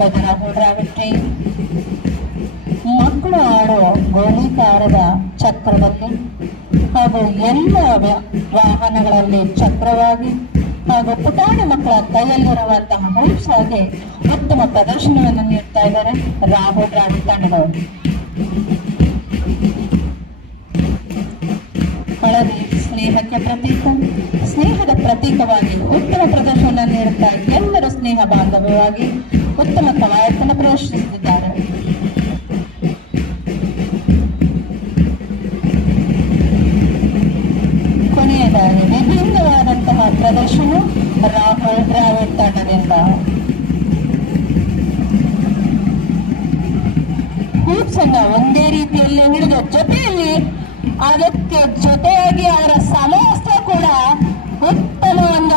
Rahul Dravid team ಮಕ್ಕಳು ಆಡೋ ಗೋಲಿಕಾರದ ಚಕ್ರದಲ್ಲಿ ಹಾಗೂ ಎಲ್ಲ ವಾಹನಗಳಲ್ಲಿ ಚಕ್ರವಾಗಿ ಹಾಗೂ ಪುಟಾಣಿ ಮಕ್ಕಳ ಕೈಯಲ್ಲಿರುವಂತಹ ಹೂಪ್ಸ್ ಆಗಿ ಉತ್ತಮ ಪ್ರದರ್ಶನವನ್ನು ನೀಡ್ತಾ ಇದ್ದಾರೆ ರಾಹುಲ್ ದ್ರಾವಿಡ್ ತಂಡದವರು. ಹಳದಿ ಸ್ನೇಹಕ್ಕೆ ಪ್ರತೀಕ, ಸ್ನೇಹದ ಪ್ರತೀಕವಾಗಿ ಉತ್ತಮ ಪ್ರದರ್ಶನ ನೀಡುತ್ತಾ ಎಲ್ಲರೂ ಸ್ನೇಹ ಬಾಂಧವ್ಯವಾಗಿ ಉತ್ತಮ ಕವಾಯತನ್ನು ಪ್ರದರ್ಶಿಸುತ್ತಿದ್ದಾರೆ. ಕೊನೆಯದಾಗಿ ವಿಭಿನ್ನವಾದಂತಹ ಪ್ರದರ್ಶನ ರಾಹುಲ್ ದ್ರಾವಿಡ್ ತಂಡದಿಂದ. ಹೂಪ್ಸ್ ಅನ್ನ ಒಂದೇ ರೀತಿಯಲ್ಲಿ ಹಿಡಿದು ಜೊತೆಯಲ್ಲಿ ಅದಕ್ಕೆ ಜೊತೆಯಾಗಿ ಅವರ ಸಮವಸ್ತ್ರ ಕೂಡ ಉತ್ತಮ ಒಂದು